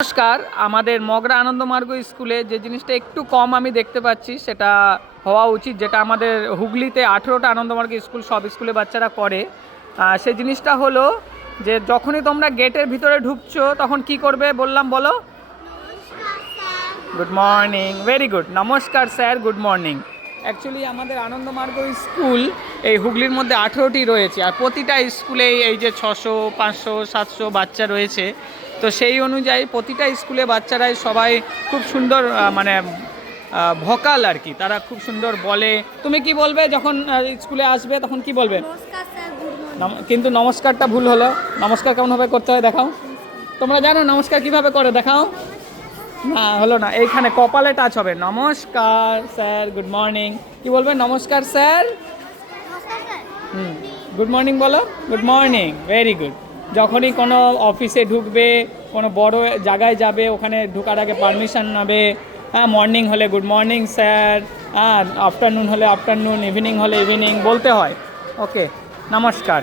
নমস্কার। আমাদের মগরা আনন্দমার্গ স্কুলে যে জিনিসটা একটু কম আমি দেখতে পাচ্ছি সেটা হওয়া উচিত, যেটা আমাদের হুগলিতে 18টা আনন্দমার্গ স্কুল সব স্কুলে বাচ্চারা করে। সেই জিনিসটা হলো যে যখনই তোমরা গেটের ভিতরে ঢুকছো তখন কি করবে বললাম, বলো। Good morning, very good. নমস্কার স্যার, গুড মর্নিং। অ্যাকচুয়ালি আমাদের আনন্দমার্গ স্কুল এই হুগলির মধ্যে 18টি রয়েছে, আর প্রতিটা স্কুলেই এই যে 600, 500, 700 বাচ্চা রয়েছে। তো সেই অনুযায়ী প্রতিটা স্কুলে বাচ্চারাই সবাই খুব সুন্দর মানে ভোকাল আর কি, তারা খুব সুন্দর বলে। তুমি কি বলবে যখন স্কুলে আসবে তখন কি বলবে? কিন্তু নমস্কারটা ভুল হলো। নমস্কার কেমনভাবে করতে হয় দেখাও। তোমরা জানো নমস্কার কিভাবে করে দেখাও? না, হলো না। এইখানে কপালে টাচ হবে। নমস্কার স্যার, গুড মর্নিং। কি বলবে? নমস্কার স্যার। গুড মর্নিং বলো। Good morning, very good. যখনই কোনো অফিসে ঢুকবে, কোনো বড় জায়গায় যাবে, ওখানে ঢোকার আগে পারমিশন নেবে। হ্যাঁ, মর্নিং হলে গুড মর্নিং স্যার, আফটারনুন হলে আফটারনুন, ইভিনিং হলে ইভিনিং বলতে হয়। ওকে, নমস্কার।